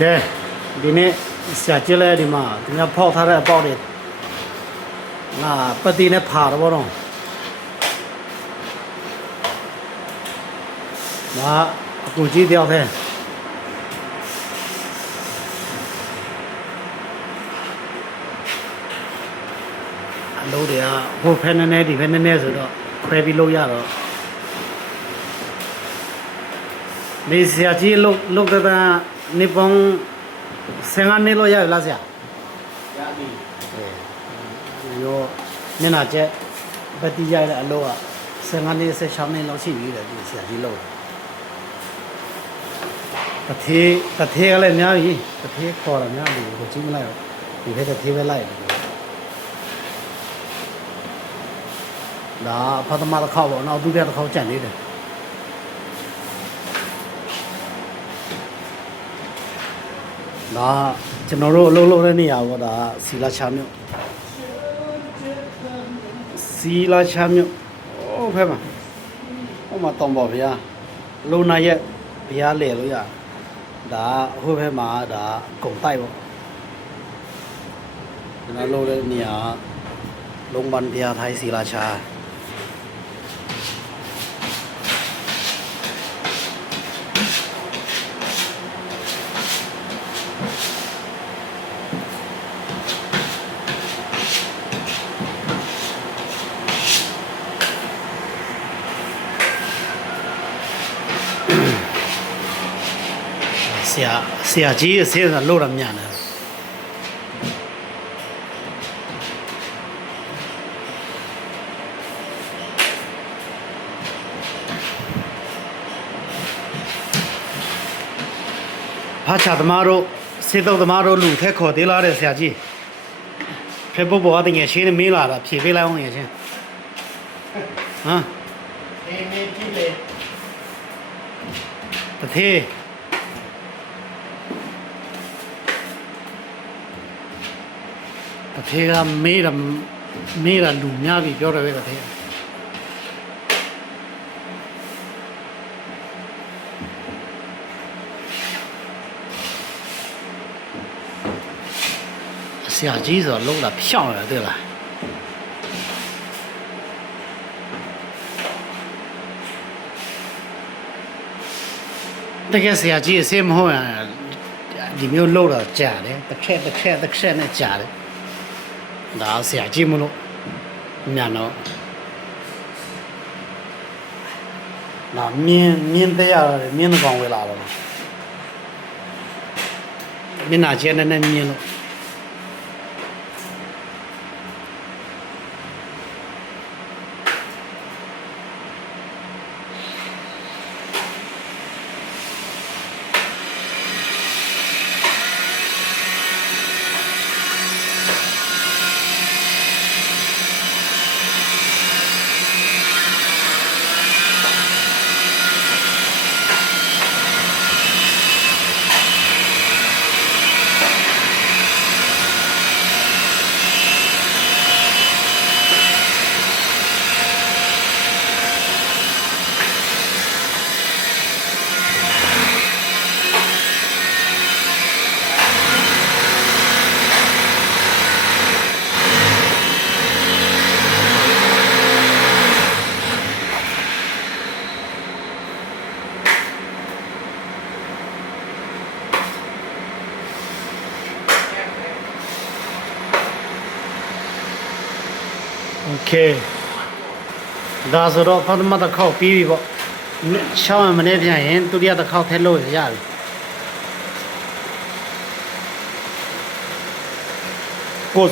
ကဲဒီနေ့ဆရာကြည့်လဲဒီမှာသူများဖောက်ထားတဲ့အပေါက်တွေငါပတိနဲ့ဖာတော့ဘောတော့ဒါအကူကြီးတယောက်ပဲအလုပ်တွေကဟိုဖက်နေနေဒီဖက်နေနေဆိုတော့ခွဲပြီးလုပ်ရတော့ဒီဆရာကြီးလုပ်တဲ့နေပေါင်း15နှစ်လို့ရလားဆရာရပြီရောမျက်နှာကျက်ပတိရတဲ့အလုပ်က15နှစ်16နှစ်လောက်ရှိပြီတဲ့ဒီဆရာကြီးလုပ်တထေးကလည်းများပြီတထေးခေါ်တာများပြီကိုကြည့်မလိုက်တော့ဒီဘက်တထေးပဲလိုက်တယ်ဒါဖတ်သမားတစ်ခေါက်ပေါ့နောက်ဒုတိယတစ်ခေါက်ကြံနေတယ်ဒါကျွန်တော်တို့အလုပ်လုပ်တဲ့နေရာပေါ့ဒါစီလာချာမြို့စီလာချာမြို့ဟိုဖက်မှာဟိုမှာတောင်ပေါ်ဗျာလုံနာရဲ့ဗျာလေလို့ရဒါဟိုဖက်မှာဒါကုံတိုက်ပေါ့ကျွန်တော်လုပ်တဲ့နေရာလုံဘန်ဗျာထိုင်းစီလာချာဆရာကြီးအစင်းကလို့ရမြန်တယ်ဘာချာသမားတို့စေတုံသမားတို့လူထက်ခေါ်သေးလားတဲ့ဆရာကြီးဖေဘဘောတငယ်ရှင်းမေးလာတာဖြေပေးလိုက်အောင်ရချင်းဟမ်နေကြည့်လေတထေးတထေးကမေးတာလူများပြီပြောတယ်ပဲတထေးဆရာကြီးဆိုတော့လုံးတာဖြောင်းရတယ်တွေ့လားတကယ်ဆရာကြီးအစမဟုတ်ရင်ဒီမျိုးလုံးတာကြာတယ်တစ်ခက်နဲ့ကြာတယ်ဒါဆရာကြီးမလို့မြန်တော့နာမြင်းတဲ့ရတယ်မြင်းကောင်ဝေလာတော့မျက်နှာကျဲနဲ့မြင်းလို့โอเคဒါဆိုတော့ပထမတစ်ခေါက်ပြီးပြီပေါ့ရှောင်းမနေပြန်ရင်ဒုတိယတစ်ခေါက်ထည့်လို့ရပြီကို